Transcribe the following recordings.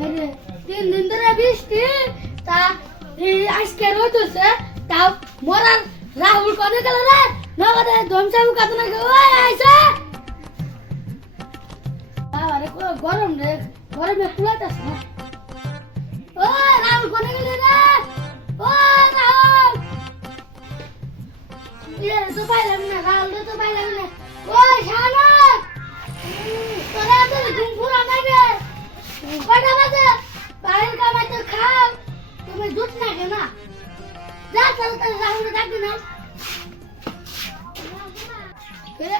আরে 3 দিন ধরে বৃষ্টি তা এই আজকে রোদ হচ্ছে তাও মরার রাহুল কোনে গেল রে নগদে ধমসাবু কত না ওই আইছে আরে গরম রে গরমে কুলাতাছ না ও রাহুল কোনে গেল রে ও রাহুল ইয়ে তো পাইলাম না রাহুল তো পাইলাম না ওই শালা তোরা তো ঘুম পুরা নাই রে কয়টা বাজে বাইরের কামাই তো খাও তুমি দুধ না কেনা যা চলো তাহলে রাহুল ডাকবি না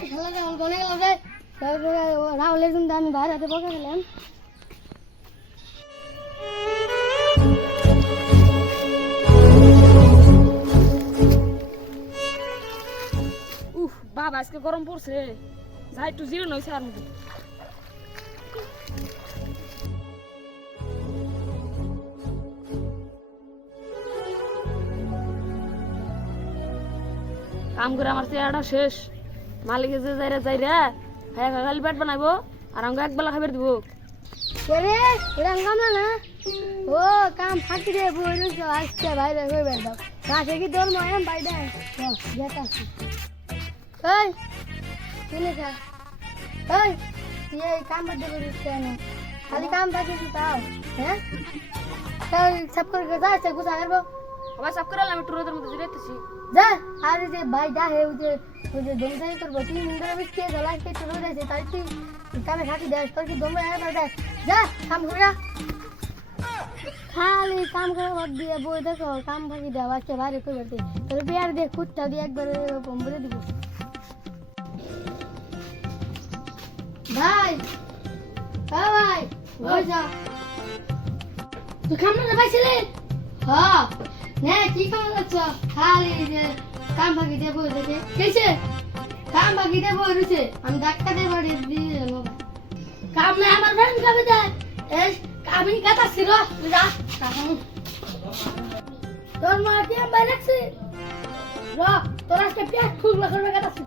শালা রাহুল কোনে গেল রে রাহুলের কিন্তু আমি বাইরে হাতে বসে গেলাম বাবা আজকে গরম পড়ছে যাই একটু জিরো নইছে আর মধ্যে কাম করে আমার চেয়ারটা শেষ মালিকে যে যাই রে হ্যাঁ খালি পেট বানাইবো আর আমাকে একবেলা খাবার দিব রে এরকম কাম না ও কাম ফাঁকি দিয়ে বই রয়েছে আজকে বাইরে হয়ে বের দাও কাছে কি তোর ময় বাইরে যেতে আসি এই শুনে যা এই তুই এই কাম বাদ করিস কেন খালি কাম বাদ তাও হ্যাঁ তাই সব করে যা সে গুছা করবো আবার সব করে আমি একটু রোদের মধ্যে জিরাইতেছি যা আর যে ভাই যা হে ওই যে দমসাই করবো 3 দিন ধরে বৃষ্টি হয়েছে লাস্টে একটু রোদ আছে তাই তুই কামে থাকি দেয় তোর কি দমে আয় দেয় যা কাম করে যা খালি কাম করে ভাব দিয়ে বই দেখো কাম ফাঁকি দেওয়া আজকে বাইরে করে বেরতে তোর বিয়ার দিয়ে কুটটা দিয়ে একবার বলে দিব ভাই ভাই ওই যা তুই খামনা পাইছিলি হ্যাঁ নে কি কাম করছ খালি যে কাম ফাঁকি দিয়ে বই দেখে কেছে কাম ফাঁকি দিয়ে বই রয়েছে আমি ধাক্কা দিয়ে বাড়ি দিয়ে যাবো কাম না আমার ফ্রেন্ড কামে যায় এই আমি কথা ছিল যা তোর মা কি আমি রাখছি র তোর আজকে পেট খুব লাগবে কথা ছিল